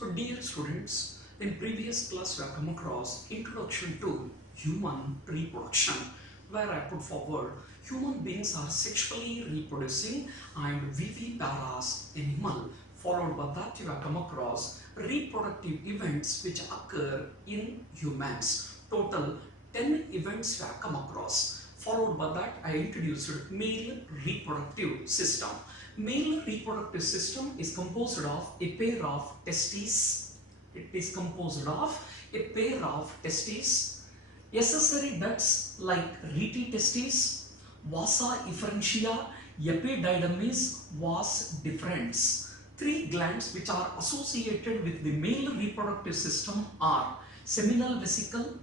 So dear students, in previous class we have come across Introduction to Human Reproduction, where I put forward human beings are sexually reproducing and viviparous animal. Followed by that you have come across reproductive events which occur in humans. Total 10 events we have come across. Followed by that I introduced male reproductive system. Male reproductive system is composed of a pair of testes. It is composed of a pair of testes, accessory ducts like rete testes, vasa efferentia, epididymis, vas deferens. Three glands which are associated with the male reproductive system are seminal vesicle,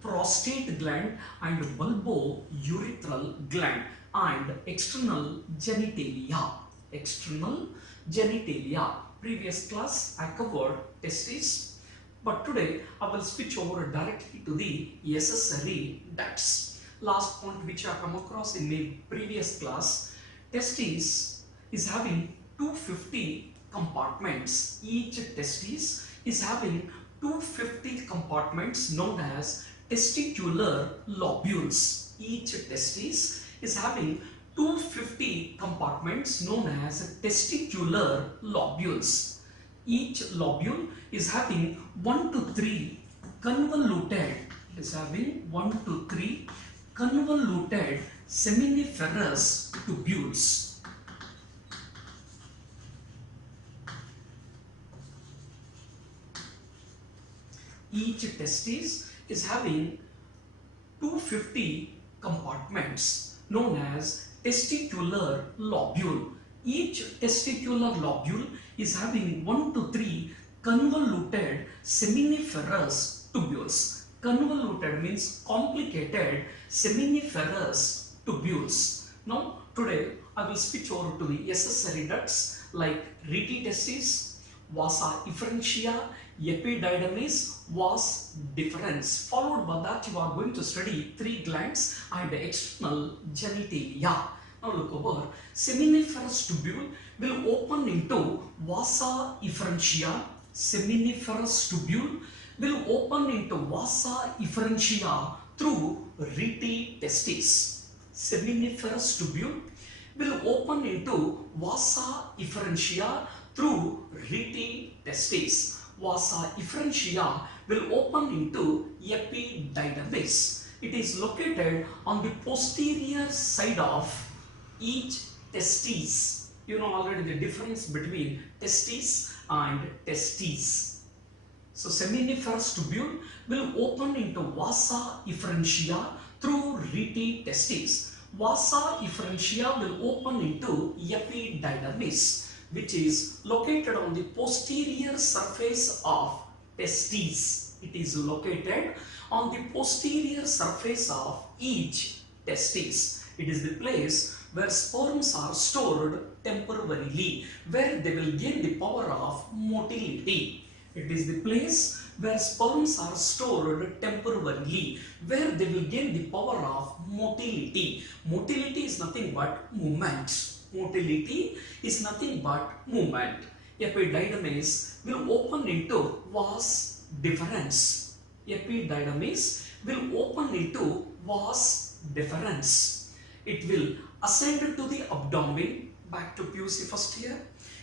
prostate gland and bulbo-urethral gland, and external genitalia. External genitalia. Previous class I covered testes, but today I will switch over directly to the accessory ducts. Last point which I come across in the previous class, testes is having 250 compartments. Each testis is having 250 compartments known as testicular lobules. Each testis is having 250 compartments known as testicular lobules. Each lobule is having 1 to 3 convoluted, convoluted seminiferous tubules. Each testis is having 250 compartments known as testicular lobule. Each testicular lobule is having 1 to 3 convoluted seminiferous tubules. Convoluted means complicated seminiferous tubules. Now today I will switch over to the accessory ducts like rete testis, vasa efferentia, epididymis, vas deferens. Followed by that you are going to study three glands and external genitalia. Now look over, seminiferous tubule will open into vasa efferentia. Seminiferous tubule will open into vasa efferentia through rete testis. Seminiferous tubule will open into vasa efferentia through rete testis. Vasa efferentia will open into epididymis. It is located on the posterior side of each testis. You know already the difference between testis and testes. So seminiferous tubule will open into vasa efferentia through rete testis. Vasa efferentia will open into epididymis, which is located on the posterior surface of testes. It is located on the posterior surface of each testis. It is the place where sperms are stored temporarily, where they will gain the power of motility. It is the place where sperms are stored temporarily, where they will gain the power of motility. Motility is nothing but movement. Motility is nothing but movement. Epididymis will open into vas deferens. Epididymis will open into vas deferens. It will ascend to the abdomen. Back to PUC first year.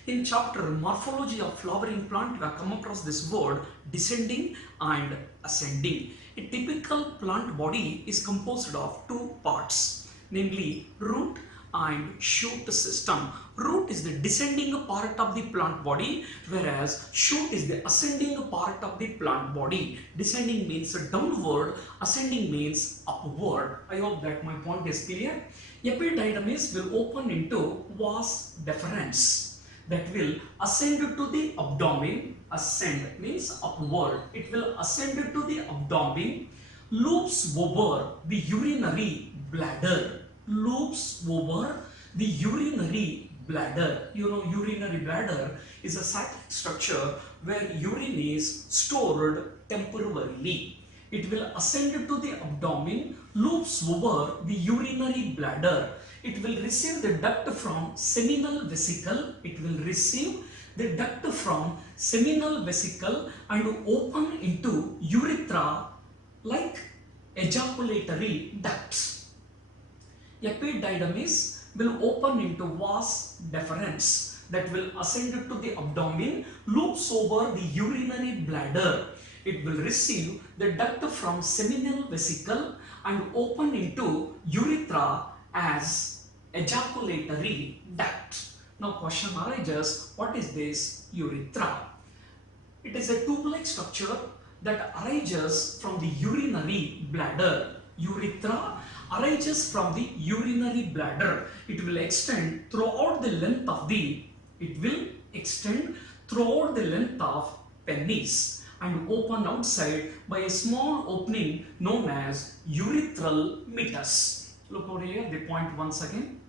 In chapter Morphology of Flowering Plant, we have come across this word descending and ascending. A typical plant body is composed of two parts, namely root and shoot system. Root is the descending part of the plant body, whereas shoot is the ascending part of the plant body. Descending means downward, ascending means upward. I hope that my point is clear. Epididymis will open into vas deferens. That will ascend to the abdomen. Ascend means upward. It will ascend to the abdomen, loops over the urinary bladder. Loops over the urinary bladder. You know, urinary bladder is a sac structure where urine is stored temporarily. It will ascend to the abdomen, loops over the urinary bladder. It will receive the duct from seminal vesicle. It will receive they duct from seminal vesicle and open into urethra like ejaculatory ducts. Epididymis will open into vas deferens that will ascend to the abdomen, loops over the urinary bladder. It will receive the duct from seminal vesicle and open into urethra as ejaculatory duct. Now question arises, what is this urethra? It is a tube-like structure that arises from the urinary bladder. Urethra arises from the urinary bladder. It will extend throughout the length of the penis and open outside by a small opening known as urethral meatus. Look over here, the point once again.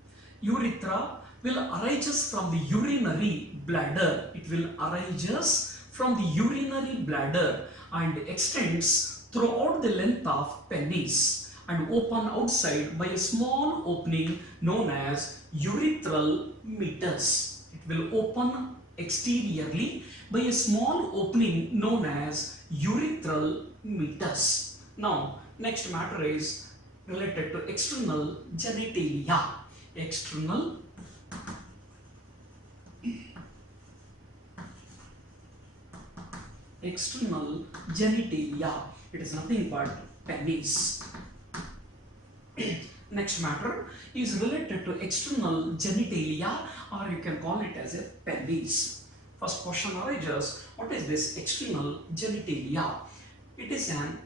Urethra will arises from the urinary bladder. It will arises from the urinary bladder and extends throughout the length of penis and open outside by a small opening known as urethral meatus. It will open exteriorly by a small opening known as urethral meatus. Now, next matter is related to external genitalia. External genitalia. It is nothing but penis. Next matter is related to external genitalia, or you can call it as a pelvis. First question arises, what is this external genitalia? It is an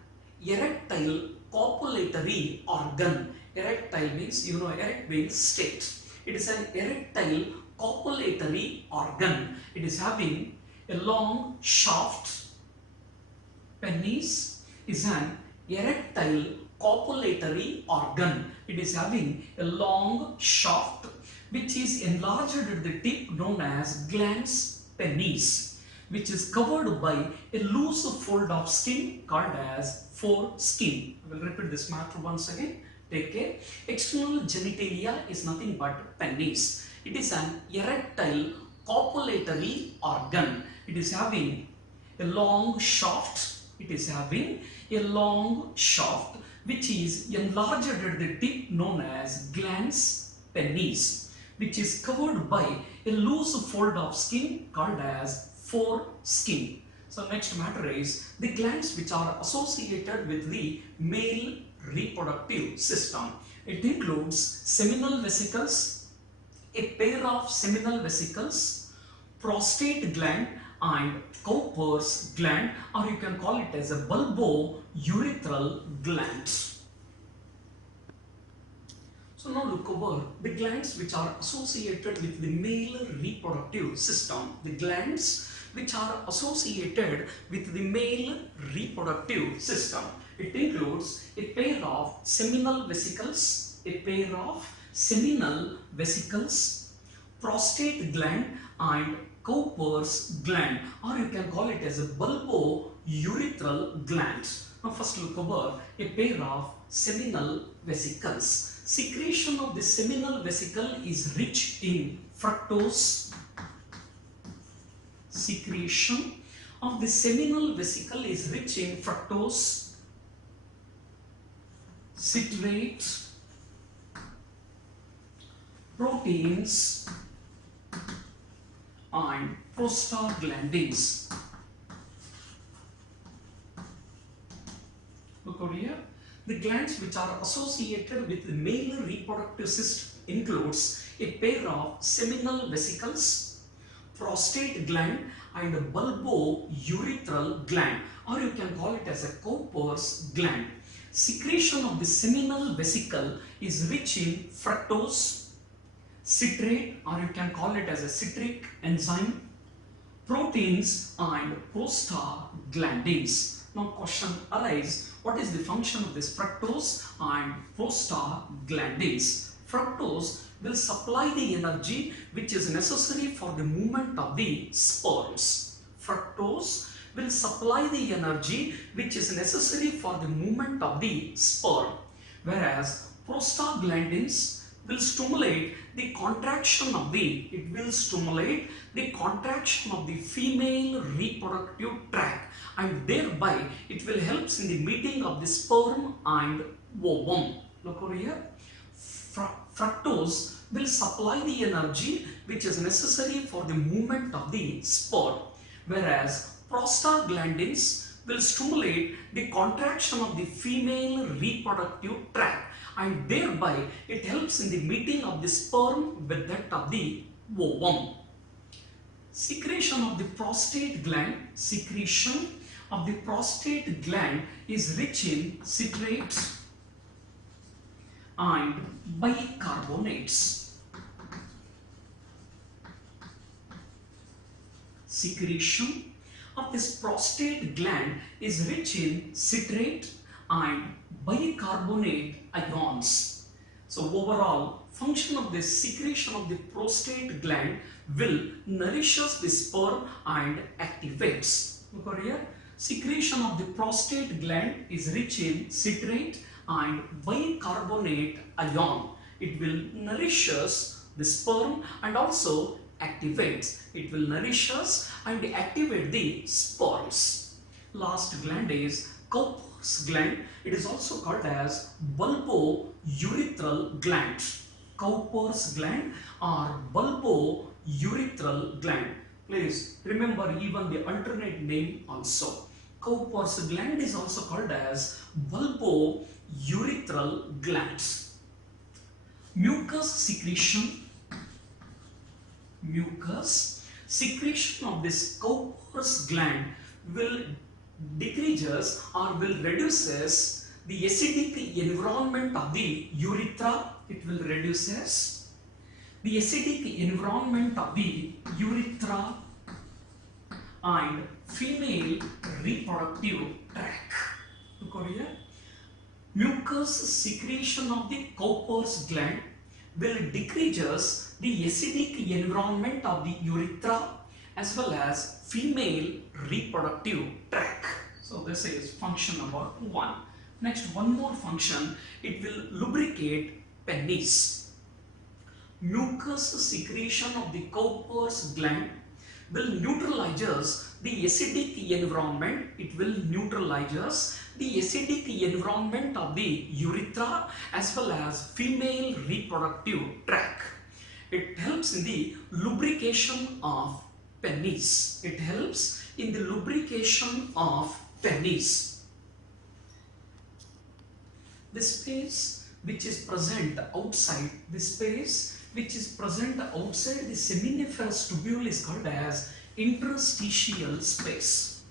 erectile copulatory organ. Erectile means, you know, erect means state. It is an erectile copulatory organ. It is having a long shaft. Penis is an erectile copulatory organ. It is having a long shaft which is enlarged at the tip known as glans penis, which is covered by a loose fold of skin called as foreskin. I will repeat this matter once again. Take care. External genitalia is nothing but penis. It is an erectile copulatory organ. It is having a long shaft. It is having a long shaft which is enlarged at the tip known as glans penis, which is covered by a loose fold of skin called as foreskin. So next matter is the glands which are associated with the male reproductive system. It includes seminal vesicles, a pair of seminal vesicles, prostate gland and Cowper's gland, or you can call it as a bulbo-urethral gland. So now look over the glands which are associated with the male reproductive system. The glands which are associated with the male reproductive system. It includes a pair of seminal vesicles, prostate gland and Cowper's gland, or you can call it as a bulbo-urethral gland. Now first look over a pair of seminal vesicles. Secretion of the seminal vesicle is rich in fructose. Secretion of the seminal vesicle is rich in fructose, citrate, proteins and prostaglandins. Look over here. The glands which are associated with the male reproductive system includes a pair of seminal vesicles, prostate gland and a bulbo-urethral gland, or you can call it as a Cowper's gland. Secretion of the seminal vesicle is rich in fructose, citrate, or you can call it as a citric enzyme, proteins and prostaglandins. Now question arises, what is the function of this fructose and prostaglandins? Fructose will supply the energy which is necessary for the movement of the sperms. Fructose will supply the energy which is necessary for the movement of the sperm, whereas prostaglandins will stimulate the contraction of the, it will stimulate the contraction of the female reproductive tract, and thereby it will help in the meeting of the sperm and ovum. Look over here. Fructose will supply the energy which is necessary for the movement of the sperm, whereas prostaglandins will stimulate the contraction of the female reproductive tract, and thereby it helps in the meeting of the sperm with that of the ovum. Secretion of the prostate gland. Secretion of the prostate gland is rich in citrates and bicarbonates. Secretion of this prostate gland is rich in citrate and bicarbonate ions. So overall function of this secretion of the prostate gland will nourishes the sperm and activates. Look over here. Secretion of the prostate gland is rich in citrate and bicarbonate ion. It will nourishes the sperm and also activates. It will nourish us and activate the sperms. Last gland is Cowper's gland. It is also called as bulbourethral gland. Cowper's gland or bulbourethral gland. Please remember even the alternate name also. Cowper's gland is also called as bulbourethral glands. Mucus secretion. Mucus secretion of this Cowper's gland will decreases or will reduces the acidic environment of the urethra. It will reduces the acidic environment of the urethra and female reproductive tract. Look over here. Mucus secretion of the Cowper's gland will decreases the acidic environment of the urethra as well as female reproductive tract. So this is function number 1. Next, one more function, it will lubricate penis. Mucus secretion of the Cowper's gland will neutralizes the acidic environment. It will neutralizes the acidic environment of the urethra as well as female reproductive tract. It helps in the lubrication of penis. It helps in the lubrication of penis. The space which is present outside, the space which is present outside the seminiferous tubule is called as interstitial space.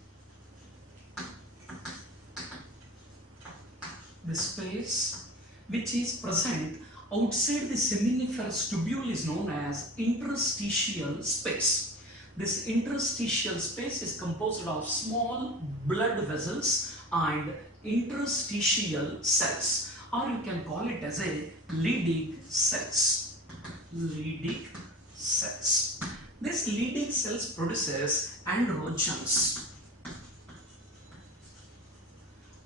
The space which is present outside the seminiferous tubule is known as interstitial space. This interstitial space is composed of small blood vessels and interstitial cells, or you can call it as a Leydig cells. Leydig cells. This Leydig cells produces androgens,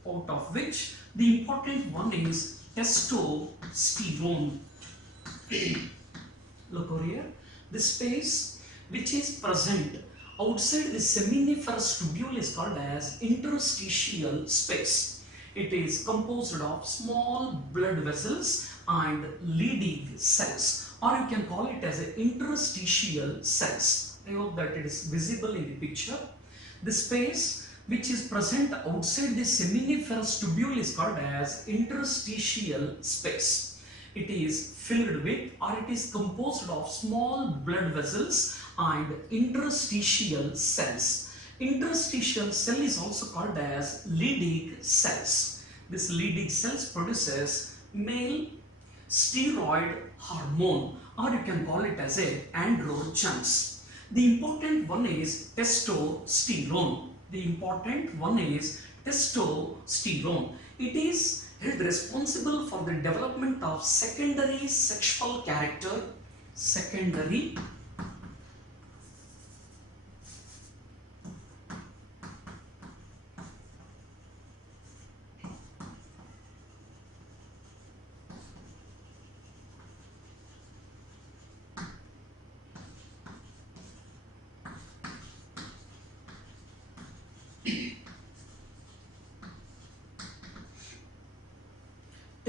out of which the important one is testosterone. Look over here. The space which is present outside the seminiferous tubule is called as interstitial space. It is composed of small blood vessels and Leydig cells, or you can call it as interstitial cells. I hope that it is visible in the picture. The space which is present outside the seminiferous tubule is called as interstitial space. It is filled with, or it is composed of small blood vessels and interstitial cells. Interstitial cell is also called as Leydig cells. This Leydig cells produces male steroid hormone, or you can call it as a androgens. The important one is testosterone. The important one is testosterone. It is responsible for the development of secondary sexual character, secondary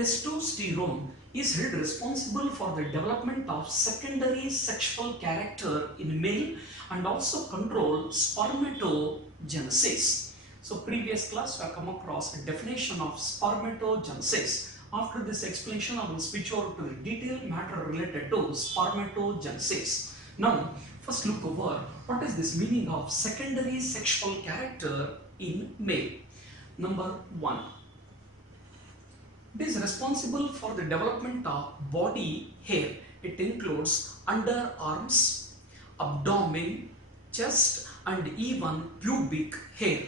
testosterone is held responsible for the development of secondary sexual character in male and also control spermatogenesis. So previous class we have come across a definition of spermatogenesis. After this explanation I will switch over to the detailed matter related to spermatogenesis. Now first look over what is this meaning of secondary sexual character in male. Number 1. It is responsible for the development of body hair. It includes underarms, abdomen, chest and even pubic hair.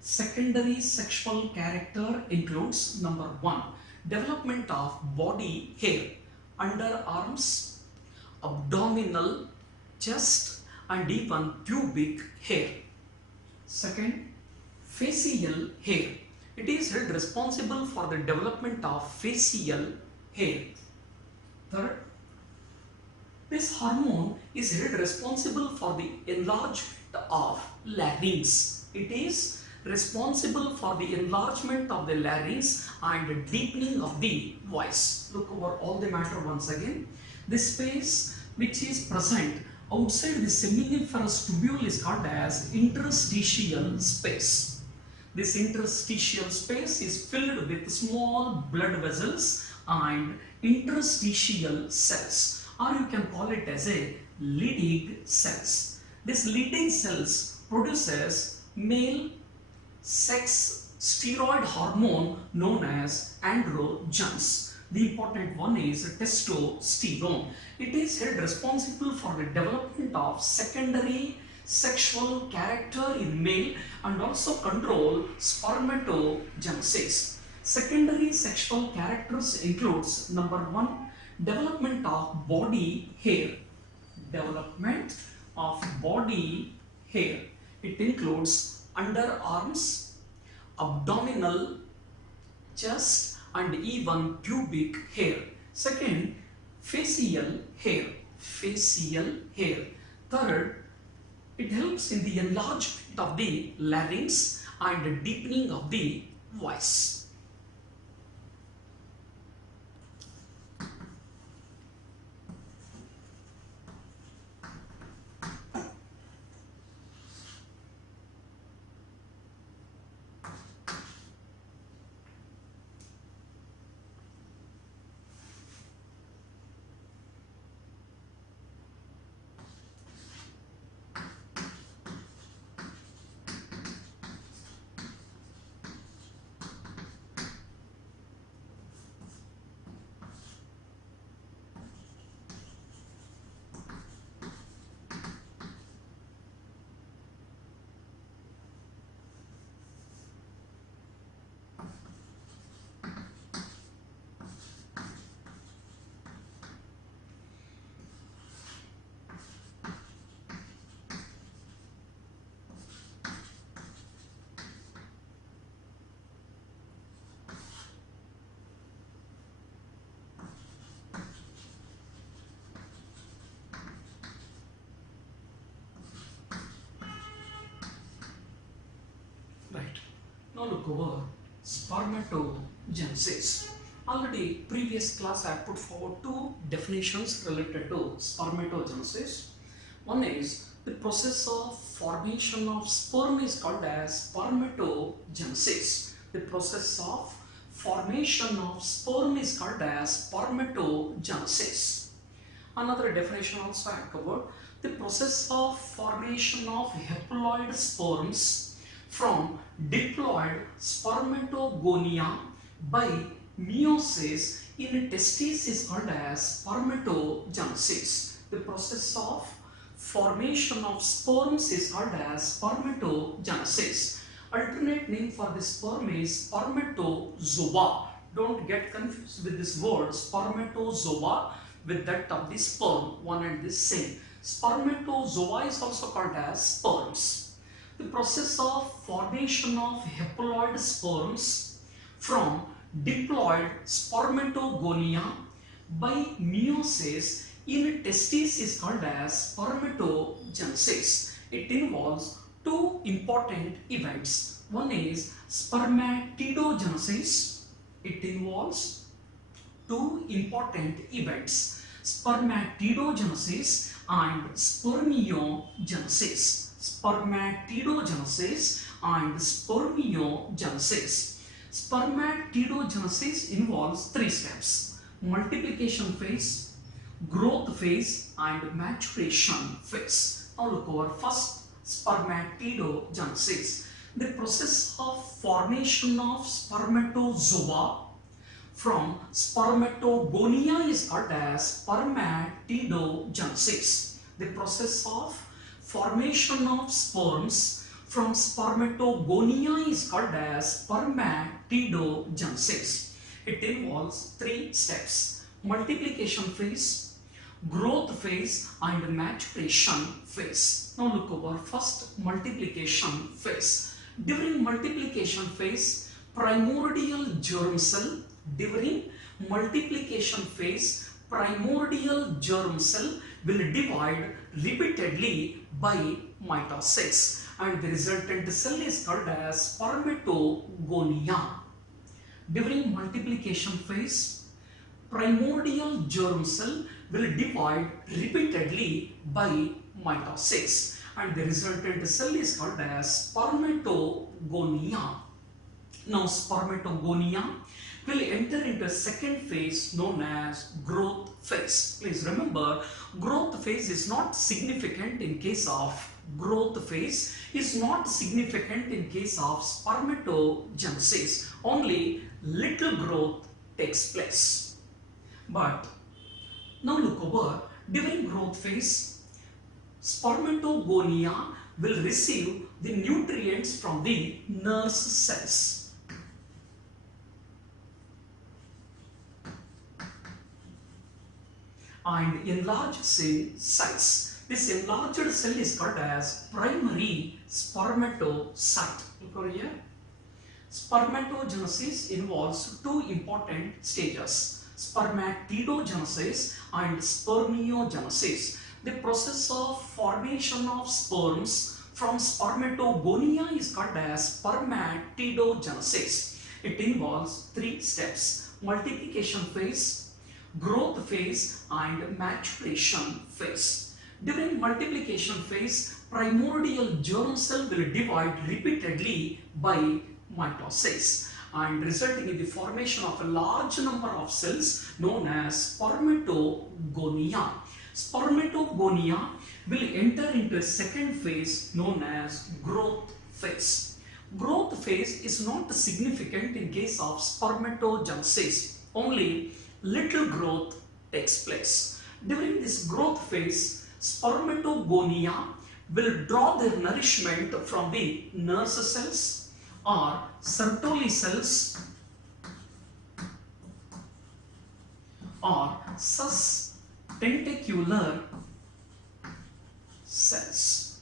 Secondary sexual character includes number 1. Development of body hair, underarms, abdominal, chest and even pubic hair. Second, facial hair. It is held responsible for the development of facial hair. Third, this hormone is held responsible for the enlargement of larynx. It is responsible for the enlargement of the larynx and deepening of the voice. Look over all the matter once again. This space which is present outside the seminiferous tubule is called as interstitial space. This interstitial space is filled with small blood vessels and interstitial cells, or you can call it as a leading cells. This leading cells produces male sex steroid hormone known as androgens. The important one is testosterone. It is held responsible for the development of secondary sexual character in male and also control spermatogenesis. Secondary sexual characters includes number 1. Development of body hair. Development of body hair. It includes underarms, abdominal, chest and even pubic hair. Second, facial hair. Facial hair. Third, it helps in the enlargement of the larynx and deepening of the voice. Right. Now look over spermatogenesis. Already previous class I put forward 2 definitions related to spermatogenesis. One is the process of formation of sperm is called as spermatogenesis. The process of formation of sperm is called as spermatogenesis. Another definition also I covered, the process of formation of haploid sperms from diploid spermatogonia by meiosis in testes is called as spermatogenesis. The process of formation of sperms is called as spermatogenesis. Alternate name for this sperm is spermatozoa. Don't get confused with this word spermatozoa with that of the sperm, one and the same. Spermatozoa is also called as sperms. The process of formation of haploid sperms from diploid spermatogonia by meiosis in testes is called as spermatogenesis. It involves 2 important events. One is spermatidogenesis. It involves two important events, spermatogenesis and spermiogenesis. Spermatogenesis and spermiogenesis. Spermatogenesis involves three steps: multiplication phase, growth phase and maturation phase. Now look over first, spermatogenesis. The process of formation of spermatozoa from spermatogonia is called as spermatogenesis. The process of formation of sperms from spermatogonia is called as spermatogenesis. It involves three steps: multiplication phase, growth phase and maturation phase. Now look over first, multiplication phase. During multiplication phase, primordial germ cell will divide repeatedly by mitosis, and the resultant cell is called as spermatogonia. During multiplication phase, primordial germ cell will divide repeatedly by mitosis, and the resultant cell is called as spermatogonia. Now spermatogonia will enter into a second phase known as growth phase. Please remember, growth phase is not significant in case of spermatogenesis. Only little growth takes place. But now look over, during growth phase, spermatogonia will receive the nutrients from the nurse cells. And enlarges in size. This enlarged cell is called as primary spermatocyte. Look over here. Spermatogenesis involves two important stages: spermatogenesis and spermiogenesis. The process of formation of sperms from spermatogonia is called as spermatogenesis. It involves three steps: multiplication phase, growth phase and maturation phase. During multiplication phase, primordial germ cell will divide repeatedly by mitosis, and resulting in the formation of a large number of cells known as spermatogonia. Spermatogonia will enter into a second phase known as growth phase. Growth phase is not significant in case of spermatogenesis. Only little growth takes place. During this growth phase, spermatogonia will draw their nourishment from the nurse cells or Sertoli cells or sus-tentacular cells,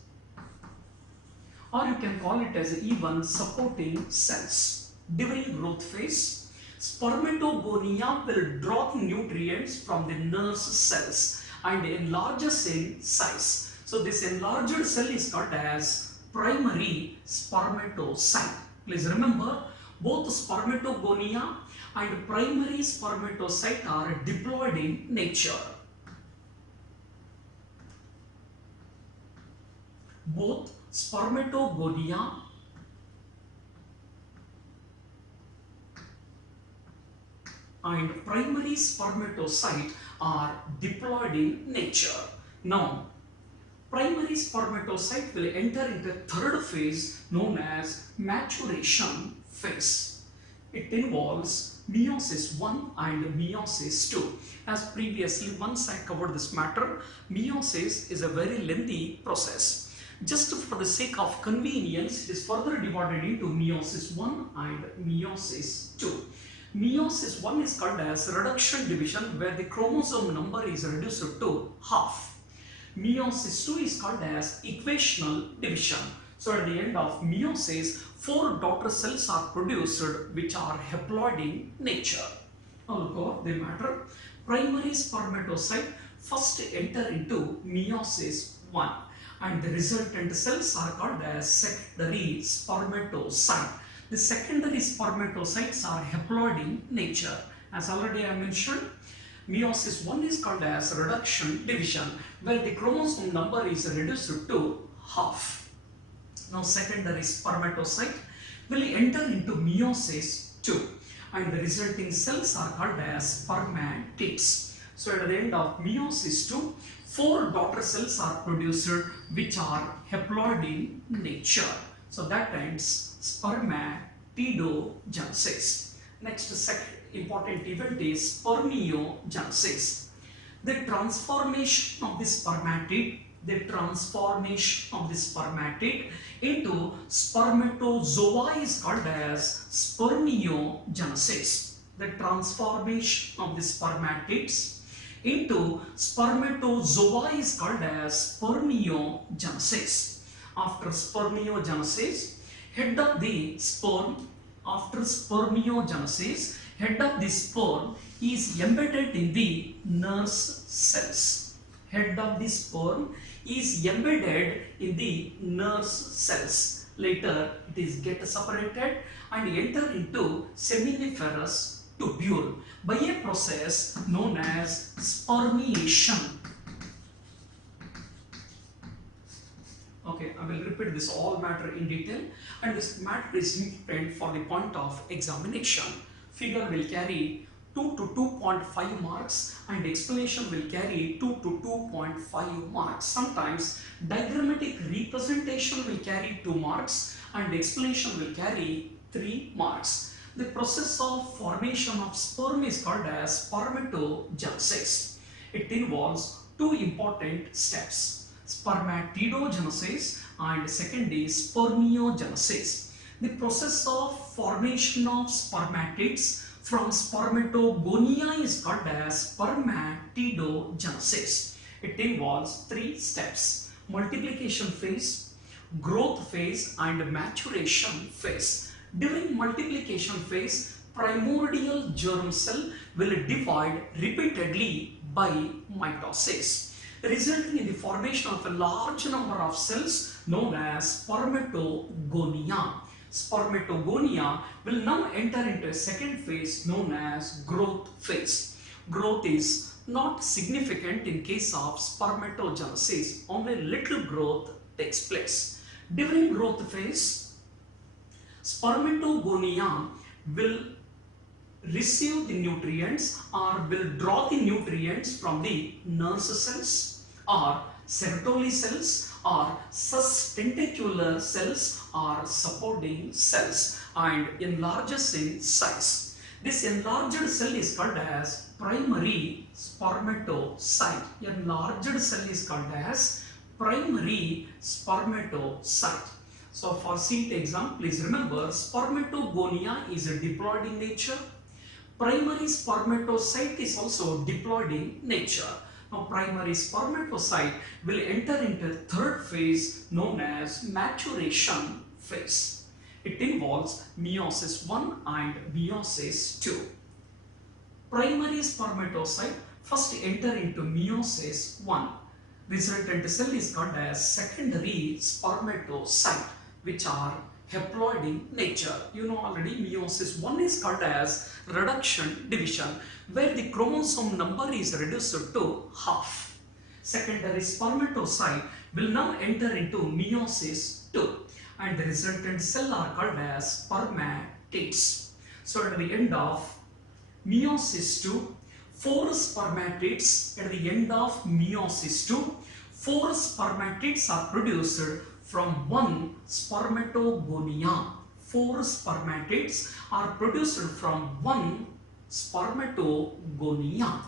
or you can call it as even supporting cells. During growth phase, spermatogonia will draw the nutrients from the nurse cells and enlarges in size. So this enlarged cell is called as primary spermatocyte. Please remember, both spermatogonia and primary spermatocyte are diploid in nature. Both spermatogonia and primary spermatocyte are diploid in nature. Now, primary spermatocyte will enter into third phase known as maturation phase. It involves meiosis 1 and meiosis 2. As previously, once I covered this matter, meiosis is a very lengthy process. Just for the sake of convenience, it is further divided into meiosis 1 and meiosis 2. Meiosis 1 is called as reduction division, where the chromosome number is reduced to half. Meiosis 2 is called as equational division. So at the end of meiosis, 4 daughter cells are produced which are haploid in nature. Now look over the matter. Primary spermatocyte first enter into meiosis 1, and the resultant cells are called as secondary spermatocyte. The secondary spermatocytes are haploid in nature. As already I mentioned, meiosis 1 is called as reduction division, where the chromosome number is reduced to half. Now secondary spermatocyte will enter into meiosis 2, and the resulting cells are called as spermatids. So at the end of meiosis 2, 4 daughter cells are produced which are haploid in nature. So that ends Spermatogenesis. Next second important event is Spermiogenesis. The transformation of the spermatid into spermatozoa is called as spermiogenesis. The transformation of the spermatids into spermatozoa is called as spermiogenesis. After spermiogenesis, head of the sperm is embedded in the nurse cells. Head of the sperm is embedded in the nurse cells. Later, it is get separated and enter into seminiferous tubule by a process known as spermiation. Okay, I will repeat this all matter in detail, and this matter is important for the point of examination. Figure will carry 2 to 2.5 marks and explanation will carry 2 to 2.5 marks. Sometimes diagrammatic representation will carry 2 marks and explanation will carry 3 marks. The process of formation of sperm is called as spermatogenesis. It involves 2 important steps: spermatidogenesis and second is spermiogenesis. The process of formation of spermatids from spermatogonia is called as spermatidogenesis. It involves 3 steps: multiplication phase, growth phase and maturation phase. During multiplication phase, primordial germ cell will divide repeatedly by mitosis, resulting in the formation of a large number of cells known as spermatogonia. Spermatogonia will now enter into a second phase known as growth phase. Growth is not significant in case of spermatogenesis, only little growth takes place. During growth phase, spermatogonia will receive the nutrients or will draw the nutrients from the nurse cells or Sertoli cells or sus-tentacular cells or supporting cells and enlarges in size. This enlarged cell is called as primary spermatocyte. Enlarged cell is called as primary spermatocyte. So for seat exam, please remember spermatogonia is diploid in nature. Primary spermatocyte is also diploid in nature. Now primary spermatocyte will enter into third phase known as maturation phase. It involves meiosis 1 and meiosis 2. Primary spermatocyte first enter into meiosis 1. Resultant cell is called as secondary spermatocyte, which are haploid in nature. You know already meiosis 1 is called as reduction division, where the chromosome number is reduced to half. Secondary spermatocyte will now enter into meiosis 2 and the resultant cell are called as spermatids. So at the end of meiosis 2, 4 spermatids at the end of meiosis 2, 4 spermatids are produced from one spermatogonia. 4 spermatids are produced from one spermatogonia.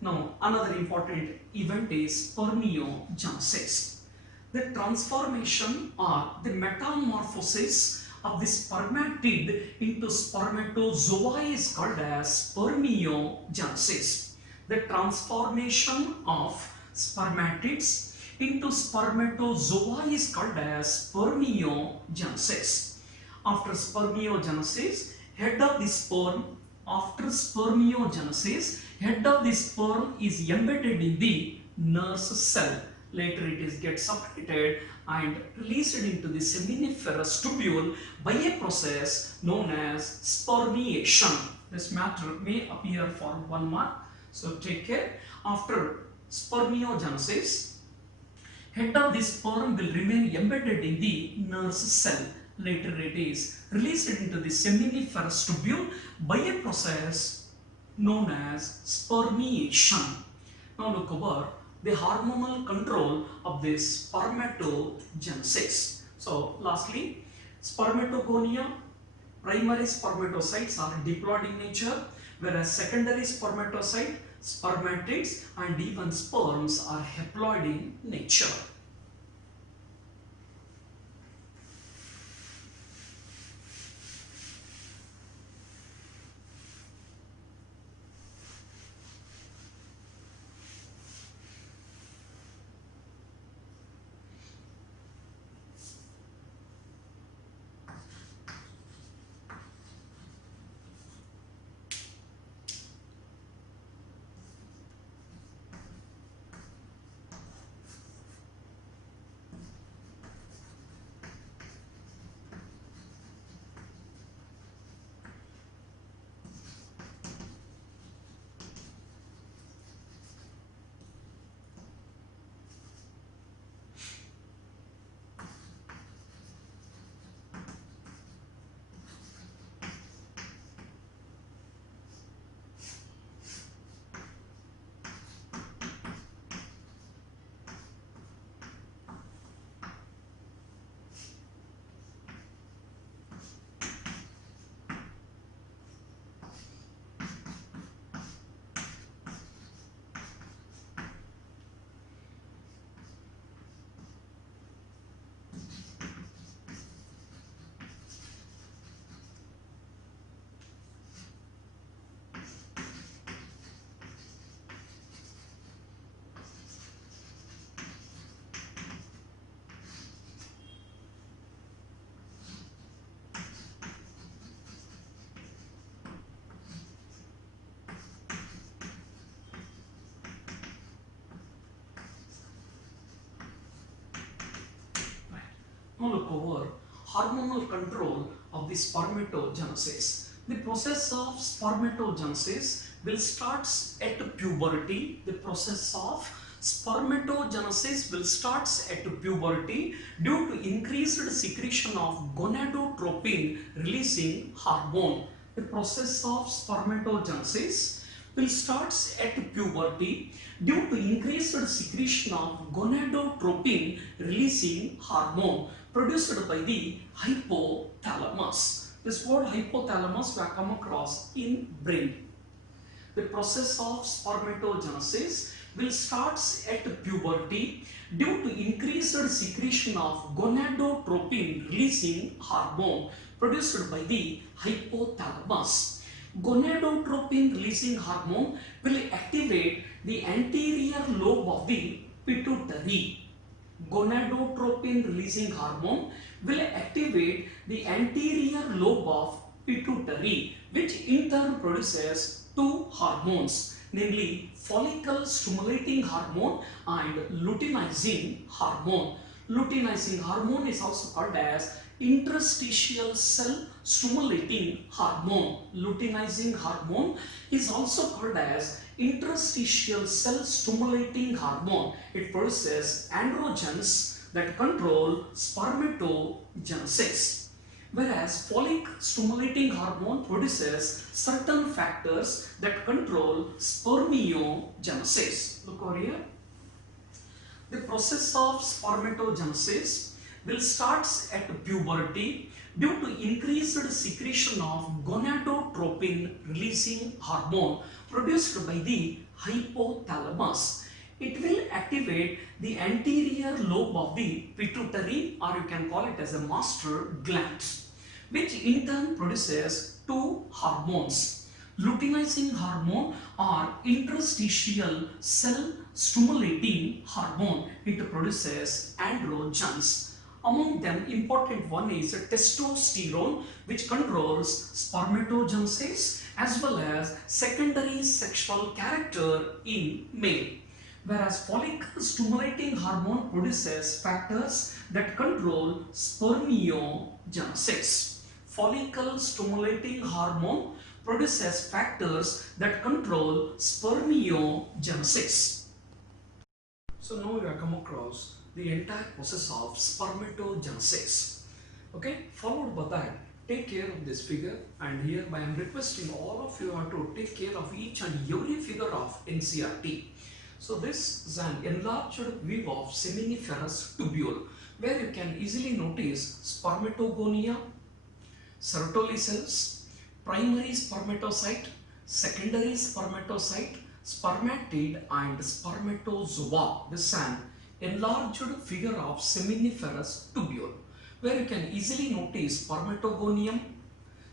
Now another important event is spermiogenesis. The transformation or the metamorphosis of the spermatid into spermatozoa is called as spermiogenesis. The transformation of spermatids into spermatozoa is called as spermiogenesis. After spermiogenesis, head of the sperm is embedded in the nurse cell. Later it is get separated and released into the seminiferous tubule by a process known as spermiation. This matter may appear for 1 mark, so take care. After spermiogenesis, head of the sperm will remain embedded in the nurse cell. Later it is released into the seminiferous tubule by a process known as spermiation. Now look over the hormonal control of this spermatogenesis. So lastly, spermatogonia, primary spermatocytes are diploid in nature, whereas secondary spermatocyte, spermatids and even sperms are haploid in nature. Now look over hormonal control of the spermatogenesis. The process of spermatogenesis will start at puberty. The process of spermatogenesis will start at puberty due to increased secretion of gonadotropin releasing hormone. The process of spermatogenesis will start at puberty due to increased secretion of gonadotropin releasing hormone produced by the hypothalamus. This word hypothalamus we have come across in brain. The process of spermatogenesis will start at puberty due to increased secretion of gonadotropin releasing hormone produced by the hypothalamus. Gonadotropin releasing hormone will activate the anterior lobe of the pituitary. Gonadotropin releasing hormone will activate the anterior lobe of pituitary, which in turn produces two hormones, namely follicle stimulating hormone and luteinizing hormone. Luteinizing hormone is also called as interstitial cell stimulating hormone. Luteinizing hormone is also called as interstitial cell stimulating hormone. It produces androgens that control spermatogenesis, whereas follicle stimulating hormone produces certain factors that control spermiogenesis. Look over here. The process of spermatogenesis will start at puberty due to increased secretion of gonadotropin releasing hormone produced by the hypothalamus. It will activate the anterior lobe of the pituitary, or you can call it as a master gland, which in turn produces two hormones, luteinizing hormone or interstitial cell stimulating hormone. It produces androgens. Among them, important one is testosterone, which controls spermatogenesis as well as secondary sexual character in male. whereas follicle stimulating hormone produces factors that control spermiogenesis. Follicle stimulating hormone produces factors that control spermiogenesis. So now you have come across the entire process of spermatogenesis. Okay, followed by that, take care of this figure, and hereby I am requesting all of you have to take care of each and every figure of NCERT. So this is an enlarged view of seminiferous tubule where you can easily notice spermatogonia, Sertoli cells, primary spermatocyte, secondary spermatocyte, spermatid and spermatozoa. This is an enlarged figure of seminiferous tubule where you can easily notice spermatogonium,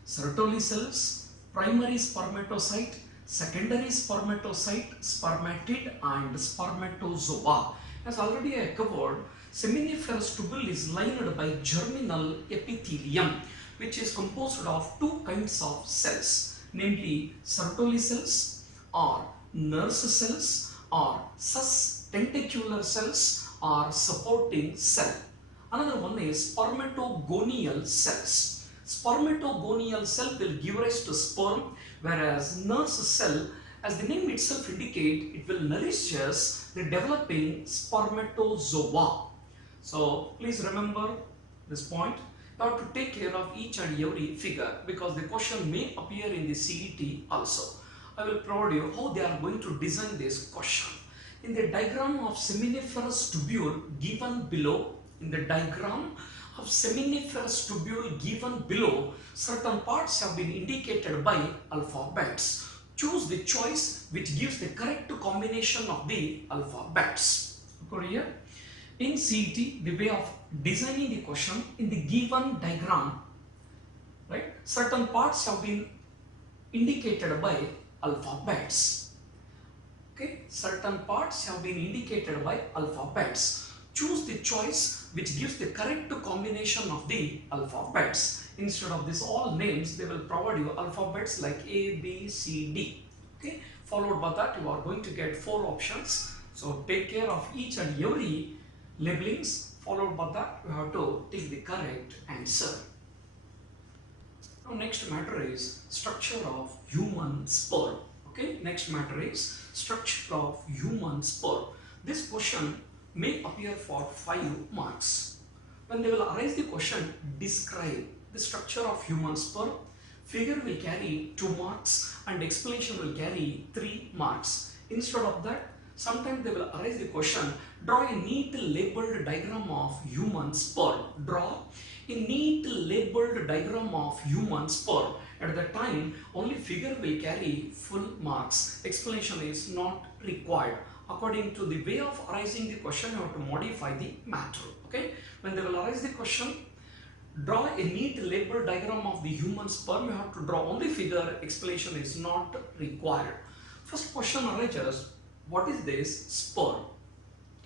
Sertoli cells, primary spermatocyte, secondary spermatocyte, spermatid and spermatozoa. As already I covered, seminiferous tubule is lined by germinal epithelium, which is composed of two kinds of cells, namely Sertoli cells or nurse cells or sus tentacular cells or supporting cell. Another one is spermatogonial cells. Spermatogonial cell will give rise to sperm, whereas nurse cell, as the name itself indicates, it will nourishes the developing spermatozoa. So please remember this point. You have to take care of each and every figure because the question may appear in the CET also. I will provide you how they are going to design this question. In the diagram of seminiferous tubule given below, certain parts have been indicated by alphabets. Choose the choice which gives the correct combination of the alphabets. Look here. In CET, the way of designing the question in the given diagram, right? Certain parts have been indicated by alphabets. Okay, certain parts have been indicated by alphabets. Choose the choice which gives the correct combination of the alphabets. Instead of this all names, they will provide you alphabets like A, B, C, D. Okay, followed by that you are going to get 4 options. So take care of each and every labelings. Followed by that you have to take the correct answer. Now next matter is structure of human sperm. Okay, next matter is structure of human sperm. This question may appear for 5 marks. When they will arise the question, describe the structure of human sperm, figure will carry 2 marks and explanation will carry 3 marks. Instead of that, sometimes they will arise the question, draw a neat labeled diagram of human sperm. Draw a neat labeled diagram of human sperm. At the time, only figure will carry full marks. Explanation is not required. According to the way of arising the question, you have to modify the matter. Okay? When they will arise the question, draw a neat labeled diagram of the human sperm. You have to draw only figure. Explanation is not required. First question arises, what is this sperm?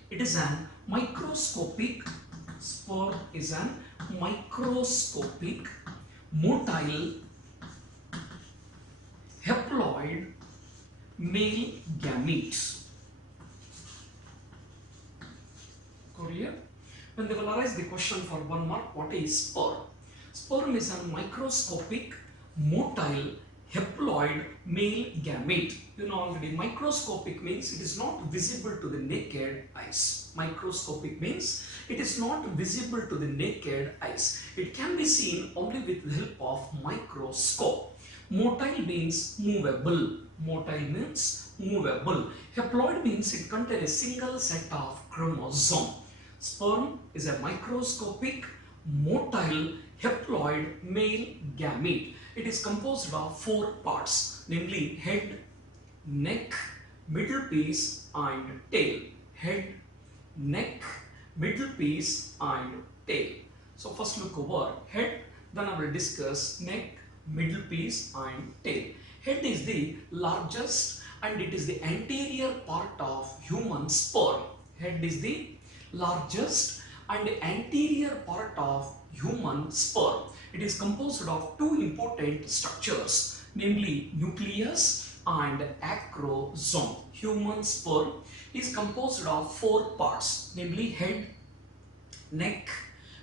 It is an microscopic, sperm is an microscopic, motile, haploid, male gamete. Korea. When they will arise the question for 1 mark, what is sperm? Sperm is a microscopic, motile, haploid, male gamete. You know already, microscopic means it is not visible to the naked eyes. Microscopic means it is not visible to the naked eyes. It can be seen only with the help of microscope. Motile means movable. Motile means movable. Haploid means it contains a single set of chromosome. Sperm is a microscopic, motile, haploid, male gamete. It is composed of 4 parts, namely head, neck, middle piece and tail. Head, neck, middle piece and tail. So first look over head, then I will discuss neck, middle piece and tail. Head is the largest and it is the anterior part of human sperm. Head is the largest and anterior part of human sperm. It is composed of 2 important structures, namely nucleus and acrosome. Human sperm is composed of 4 parts, namely head, neck,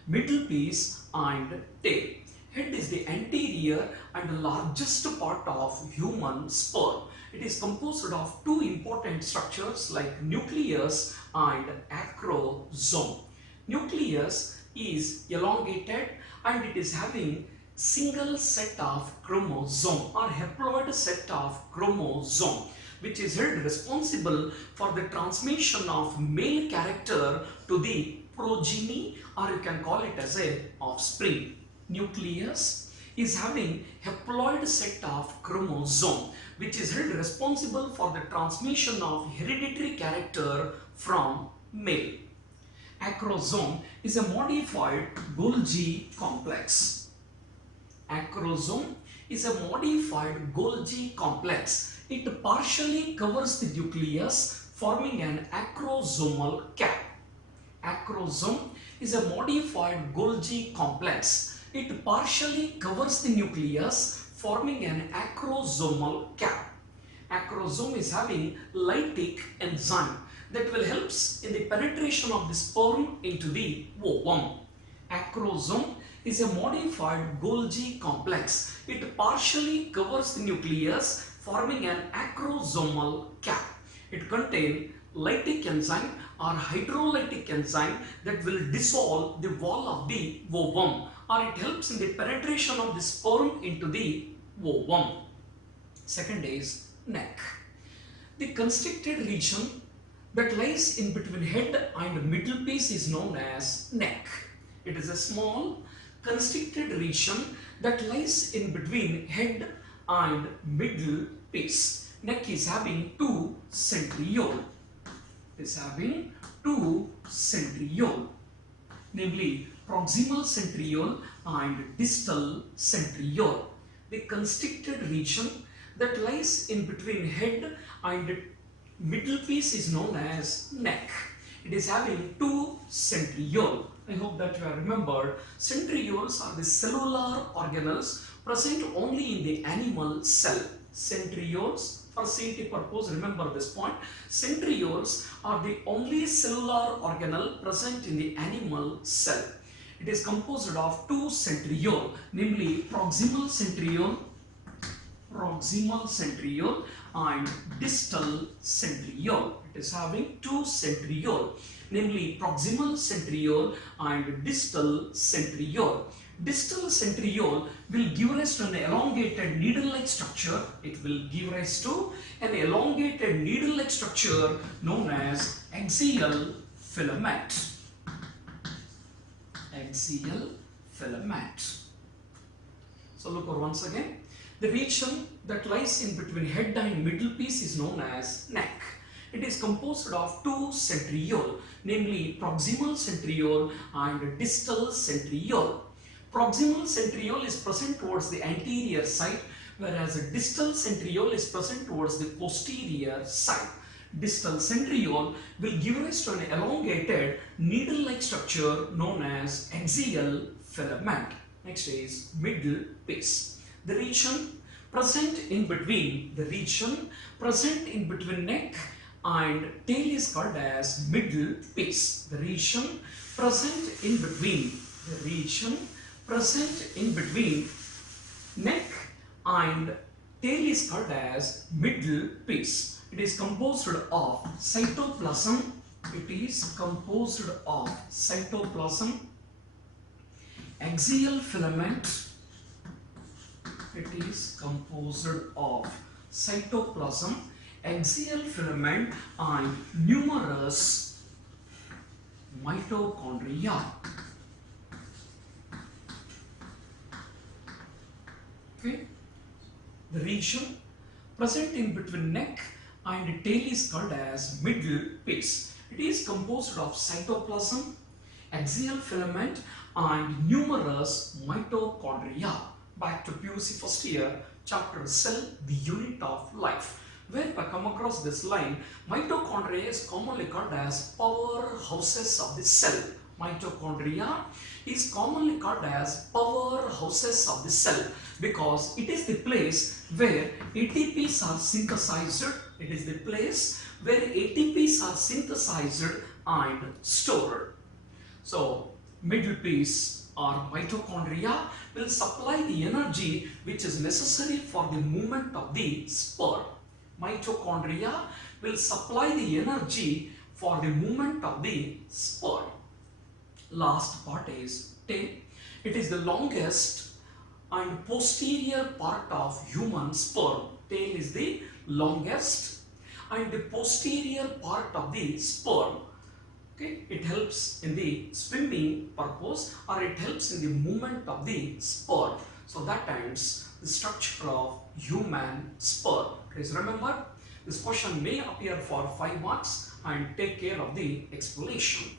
middle piece and tail. Head is the anterior and largest part of human sperm. It is composed of 2 important structures like nucleus and acrosome. Nucleus is elongated and it is having single set of chromosome or haploid set of chromosome, which is held responsible for the transmission of male character to the progeny, or you can call it as a offspring. Nucleus is having haploid set of chromosome, which is held responsible for the transmission of hereditary character from male. Acrosome is a modified Golgi complex. Acrosome is a modified Golgi complex. It partially covers the nucleus, forming an acrosomal cap. Acrosome is a modified Golgi complex. It partially covers the nucleus, forming an acrosomal cap. Acrosome is having lytic enzyme that will help in the penetration of the sperm into the ovum. Acrosome is a modified Golgi complex. It partially covers the nucleus, forming an acrosomal cap. It contains lytic enzyme or hydrolytic enzyme that will dissolve the wall of the ovum, or it helps in the penetration of the sperm into the ovum. Second is neck. The constricted region that lies in between head and middle piece is known as neck. It is a small constricted region that lies in between head and middle piece. Neck is having 2 centriole. It is having 2 centriole, namely proximal centriole and distal centriole. The constricted region that lies in between head and middle piece is known as neck. It is having 2 centriole. I hope that you have remembered. Centrioles are the cellular organelles present only in the animal cell. Centrioles, for safety purpose, remember this point. Centrioles are the only cellular organelle present in the animal cell. It is composed of 2 centriole, namely proximal centriole and distal centriole. It is having 2 centriole, namely proximal centriole and distal centriole. Distal centriole will give rise to an elongated needle-like structure. It will give rise to an elongated needle-like structure known as axial filament. Axial filament. So look over once again. The region that lies in between head and middle piece is known as neck. It is composed of 2 centriole, namely proximal centriole and distal centriole. Proximal centriole is present towards the anterior side, whereas a distal centriole is present towards the posterior side. Distal centriole will give rise to an elongated needle-like structure known as axial filament. Next is middle piece. The region present in between neck and tail is called as middle piece. The region present in between neck and tail is called as middle piece. It is composed of cytoplasm. Axial filament. It is composed of cytoplasm, axial filament and numerous mitochondria. Okay. The region present in between neck and tail is called as middle piece. It is composed of cytoplasm, axial filament and numerous mitochondria. Back to PUC first year, chapter cell, the unit of life. Where if I come across this line, mitochondria is commonly called as powerhouses of the cell Mitochondria is commonly called as powerhouses of the cell because it is the place where ATPs are synthesized. It is the place where ATPs are synthesized and stored. So, middle piece or mitochondria will supply the energy which is necessary for the movement of the sperm. Mitochondria will supply the energy for the movement of the sperm. Last part is tail. It is the longest and posterior part of human sperm. Tail is the longest and the posterior part of the sperm. Okay, it helps in the swimming purpose or it helps in the movement of the sperm. So that ends the structure of human sperm. Please remember, this question may appear for 5 marks and take care of the explanation.